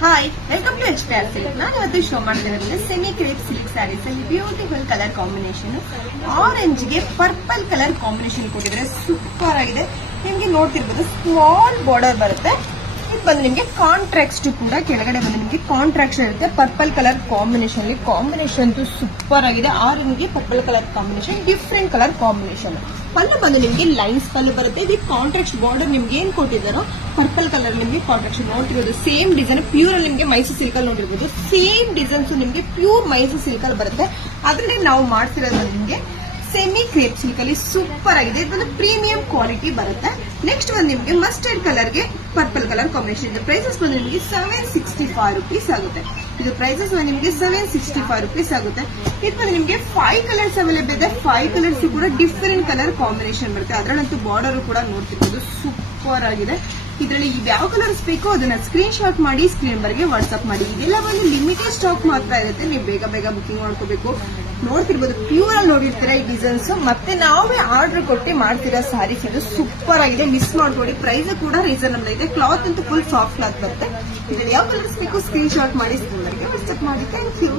Hi, welcome to HPR silk. ನಾನು ಇವತ್ತು show ಮಾಡ್ತಿರೋದ್ರಿಂದ ಸೆಮಿ ಕ್ರೇಪ್ ಸಿಲ್ಕ್ ಸ್ಯಾರೀಸ್ ಅಲ್ಲಿ ಬ್ಯೂಟಿಫುಲ್ ಕಲರ್ ಕಾಂಬಿನೇಷನ್, ಆರೆಂಜ್ ಗೆ ಪರ್ಪಲ್ ಕಲರ್ ಕಾಂಬಿನೇಷನ್ ಕೊಟ್ಟಿದ್ರೆ ಸೂಪರ್ ಆಗಿದೆ. ನಿಮ್ಗೆ ನೋಡ್ತಿರ್ಬೋದು ಸ್ಮಾಲ್ ಬಾರ್ಡರ್ ಬರುತ್ತೆ. ಇದು ಬಂದು ನಿಮ್ಗೆ ಕಾಂಟ್ರಾಕ್ಟ್ ಕೂಡ ಕೆಳಗಡೆ ಬಂದು ನಿಮ್ಗೆ ಕಾಂಟ್ರಾಕ್ಟ್ ಇರುತ್ತೆ. ಪರ್ಪಲ್ ಕಲರ್ ಕಾಂಬಿನೇಷನ್ ಅಂತೂ ಸೂಪರ್ ಆಗಿದೆ. ಆರೆಂಜ್ ಗೆ purple colour combination, different colour combination. Pallu ಬಂದು ನಿಮ್ಗೆ ಲೈನ್ಸ್ ಪಲ್ಲು ಬರುತ್ತೆ. ಇದು ಕಾಂಟ್ರಾಕ್ಟ್ ಬಾರ್ಡರ್ ನಿಮ್ಗೆ ಏನ್ ಕೊಟ್ಟಿದ್ದಾರೋ ಪರ್ಪಲ್ ಕಲರ್ ನಿಮ್ಗೆ ಕಾಂಟ್ರಾಕ್ಟ್ ನೋಡ್ತಿರೋದು ಸೇಮ್ ಡಿಸೈನ್ ಪ್ಯೂರ್ ಅಲ್ಲಿ ನಿಮ್ಗೆ ಮೈಸೂರು ಸಿಲ್ಕ್ ಅಲ್ಲಿ ನೋಡಿರ್ಬೋದು. ಸೇಮ್ ಡಿಸೈನ್ಸ್ ನಿಮ್ಗೆ ಪ್ಯೂರ್ ಮೈಸೂರು ಸಿಲ್ಕ್ ಅಲ್ಲಿ ಬರುತ್ತೆ. ಅದ್ರಲ್ಲಿ ನಾವು ಮಾಡ್ತಿರೋದು ನಿಮ್ಗೆ ಸೆಮಿ ಕ್ರೇಪ್ ಸಿಲ್ಕ್ ಅಲ್ಲಿ ಸೂಪರ್ ಆಗಿದೆ. ಇದೊಂದು ಪ್ರೀಮಿಯಂ ಕ್ವಾಲಿಟಿ ಬರುತ್ತೆ. ನೆಕ್ಸ್ಟ್ ಒಂದು ನಿಮ್ಗೆ ಮಸ್ಟರ್ಡ್ ಕಲರ್ ಗೆ ಪರ್ಪಲ್ ಕಲರ್ ಕಾಂಬಿನೇಷನ್ ಇದೆ. ಪ್ರೈಸಸ್ ಬಂದು ನಿಮ್ಗೆ 765 rupees ಆಗುತ್ತೆ. ಇದು ಪ್ರೈಸಸ್ ನಿಮ್ಗೆ 765 rupees ಆಗುತ್ತೆ. ಇದು ಬಂದು ನಿಮ್ಗೆ 5 ಕಲರ್ಸ್ ಅವೈಲೇಬಲ್ ಇದೆ. 5 ಕಲರ್ಸ್ ಕೂಡ ಡಿಫರೆಂಟ್ ಕಲರ್ ಕಾಂಬಿನೇಷನ್ ಬರುತ್ತೆ. ಅದರಲ್ಲಂತೂ ಬಾರ್ಡರ್ ಕೂಡ ನೋಡ್ತಿರ್ಬೋದು ಸೂಪರ್ ಆಗಿದೆ. ಇದರಲ್ಲಿ ಯಾವ ಕಲರ್ಸ್ ಬೇಕೋ ಅದನ್ನ ಸ್ಕ್ರೀನ್ ಶಾಟ್ ಮಾಡಿ ಸ್ಕ್ರೀನ್ ನಂಬರ್ಗೆ ವಾಟ್ಸ್ಆಪ್ ಮಾಡಿ. ಇದೆಲ್ಲ ಒಂದು ಲಿಮಿಟೆಡ್ ಸ್ಟಾಕ್ ಮಾತ್ರ ಇರುತ್ತೆ. ನೀವು ಬೇಗ ಬೇಗ ಬುಕಿಂಗ್ ಮಾಡ್ಕೋಬೇಕು. ನೋಡ್ತಿರ್ಬೋದು ಪ್ಯೂರ್ ಅಲ್ಲಿ ನೋಡಿರ್ತೀರಾ ಈ ಡಿಸೈನ್ಸ್. ಮತ್ತೆ ನಾವೇ ಆರ್ಡರ್ ಕೊಟ್ಟು ಮಾಡ್ತಿರೋ ಸಾರೀಸ್ ಇದು ಸೂಪರ್ ಆಗಿದೆ. ಮಿಸ್ ಮಾಡ್ಕೊಡಿ. ಪ್ರೈಸ್ ಕೂಡ ರೀಸನಬಲ್ ಇದೆ. ಕ್ಲಾತ್ ಅಂತೂ ಫುಲ್ ಸಾಫ್ಟ್ ಕ್ಲಾತ್ ಬರುತ್ತೆ. ಇದ್ರಲ್ಲಿ ಯಾವ ಕಲರ್ಸ್ ಬೇಕು ಸ್ಕ್ರೀನ್ ಶಾಟ್ ಮಾಡಿ ಸ್ಕ್ರೀನ್ ನಂಬರ್ಗೆ ವಾಟ್ಸ್ಆಪ್ ಮಾಡಿ. Thank you.